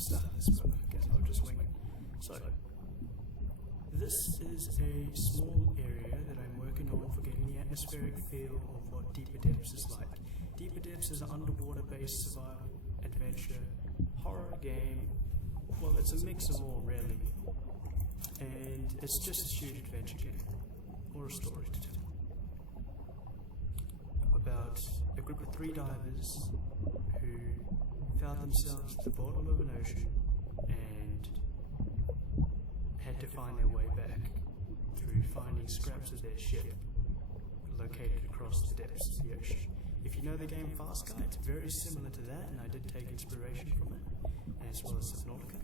start this, but I guess I'll just wing it. So, this is a small area that I'm working on for getting the atmospheric feel of what Deeper Depths is like. Deeper Depths is an underwater-based survival, adventure, horror game. Well, it's a mix of all, really. And it's just a huge adventure game, or a story to tell. About a group of 3 divers who found themselves at the bottom of an ocean and had to find their way back through finding scraps of their ship located across the depths of the ocean. If you know the game Fast Guy, it's very similar to that, and I did take inspiration from it, as well as Subnautica.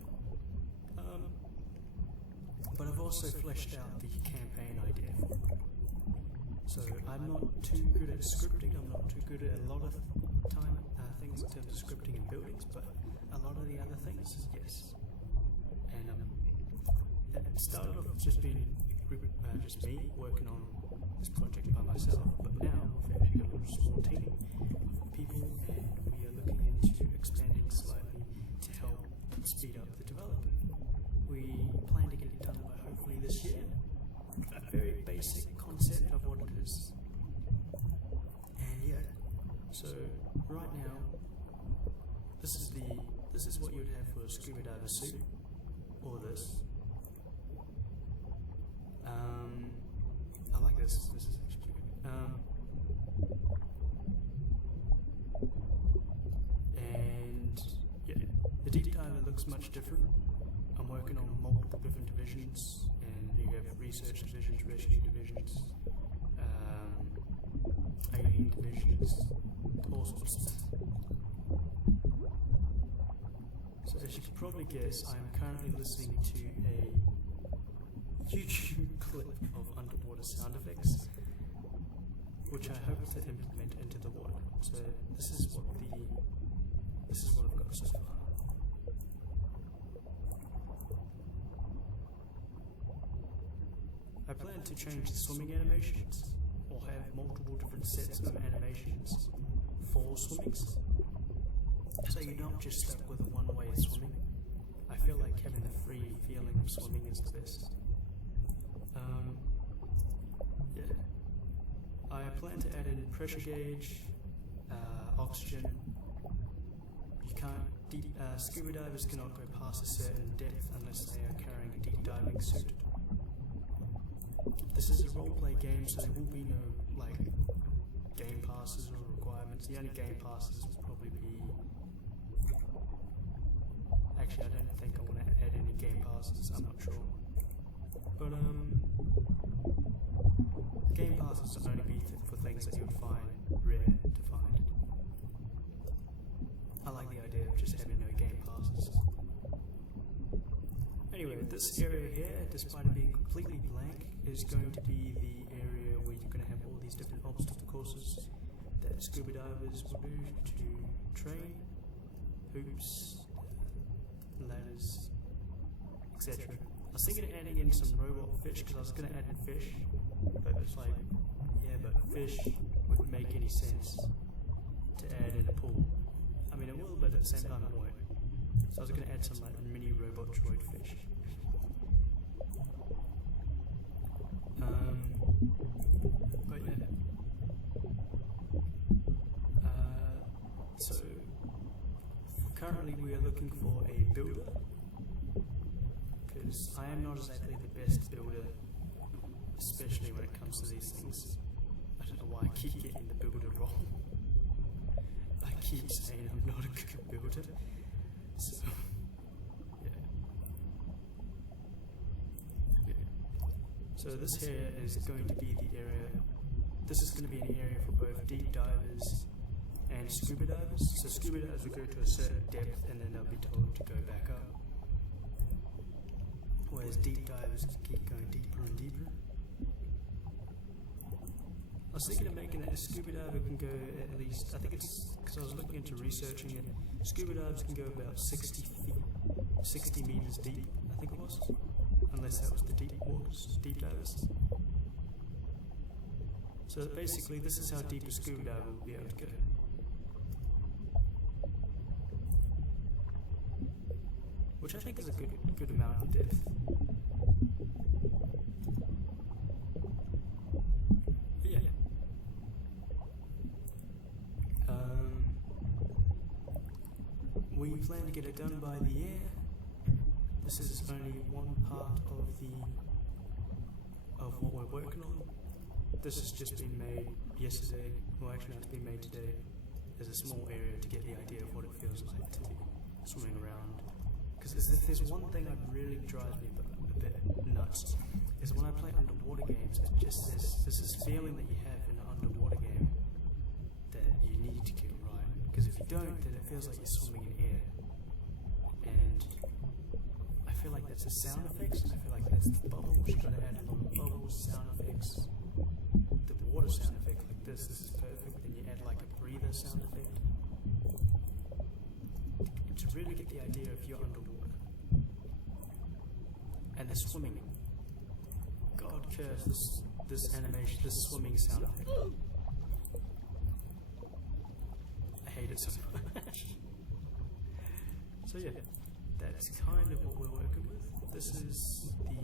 But I've also fleshed out the campaign idea for it. So I'm not too good at scripting, I'm not too good at a lot of things in terms of scripting and buildings, but a lot of the other things, yes. And it started off just being just me working on this project by myself, but now we've actually got a little small team of people, and we are looking into expanding slightly to help speed up the development. We plan to get it done by hopefully this year. A very basic concept of what it is. And yeah, so right now, this is what you would have for a scuba diver suit, or this. I like this. This is actually good. And yeah, the deep diver looks much different. I'm working on multiple different divisions, and you have research divisions, rescue divisions, alien divisions, all sorts of stuff. So as you can probably guess, I am currently listening to a YouTube clip of underwater sound effects, which I hope to implement into the water. So this is what I've got so far. I plan to change the swimming animations, or have multiple different sets of animations for swimmings, so you're not just stuck with a one-way swimming. I feel like having the free feeling of swimming is the best. Yeah. I plan to add in pressure gauge, oxygen. You can't, scuba divers cannot go past a certain depth unless they are carrying a deep diving suit. This is a roleplay game, so there will be no, like, game passes or requirements. The only game passes will probably be... Actually, I don't think I want to add any game passes, I'm not sure. But, game passes will only be for things that you would find rare to find. I like the idea of just having no game passes. Anyway, this area here, despite it being completely blank, is going to be the area where you're going to have all these different obstacle courses that scuba divers will do to train, hoops, ladders, etc. I was thinking of adding in some robot fish, because I was going to add in fish, but it's like, yeah, but fish wouldn't make any sense to add in a pool. I mean, it will, but at the same time it won't. So I was going to add some like mini robot droid fish. But yeah. So currently we are looking for a builder, because I am not exactly the best builder, especially when it comes to these things. I don't know why I keep getting the builder wrong. I keep saying I'm not a good builder. So, yeah. So this here is going to be the area, this is going to be an area for both deep divers and scuba divers. So scuba divers will go to a certain depth and then they'll be told to go back up. Whereas deep divers can keep going deeper and deeper. I was thinking of making it a scuba diver can go at least, I think it's, because I was looking into researching it, scuba divers can go about 60 feet, 60 meters deep, I think it was, unless that was the deep waters, deep divers. So basically this is how deep a scuba diver will be able to go. which I think is a good amount of depth. But yeah. We plan to get it done by the air. This is only one part of what we're working on. This has just been made yesterday, well actually no, it's been made today. There's a small area to get the idea of what it feels like to be swimming around. Because if there's one thing that really drives me a bit nuts, is when I play underwater games, it just there's this feeling that you have in an underwater game that you need to get right. Because if you don't, then it feels like you're swimming in air. And I feel like that's the sound effects, I feel like that's the bubbles. You've got to add a lot of bubbles, sound effects. The water sound effect like this is perfect. Then you add like a breather sound effect. To really get the idea if you're underwater. And the swimming. God curse this animation, this swimming sound effect. I hate it so much. So yeah, that's kind of what we're working with. This is the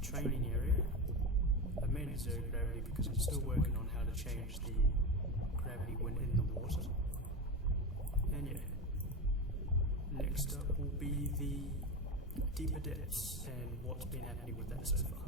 training area. I've made it zero gravity because I'm still working on how to change the gravity when in the water. And yeah, next up will be the deeper depths and what's been happening with that so far.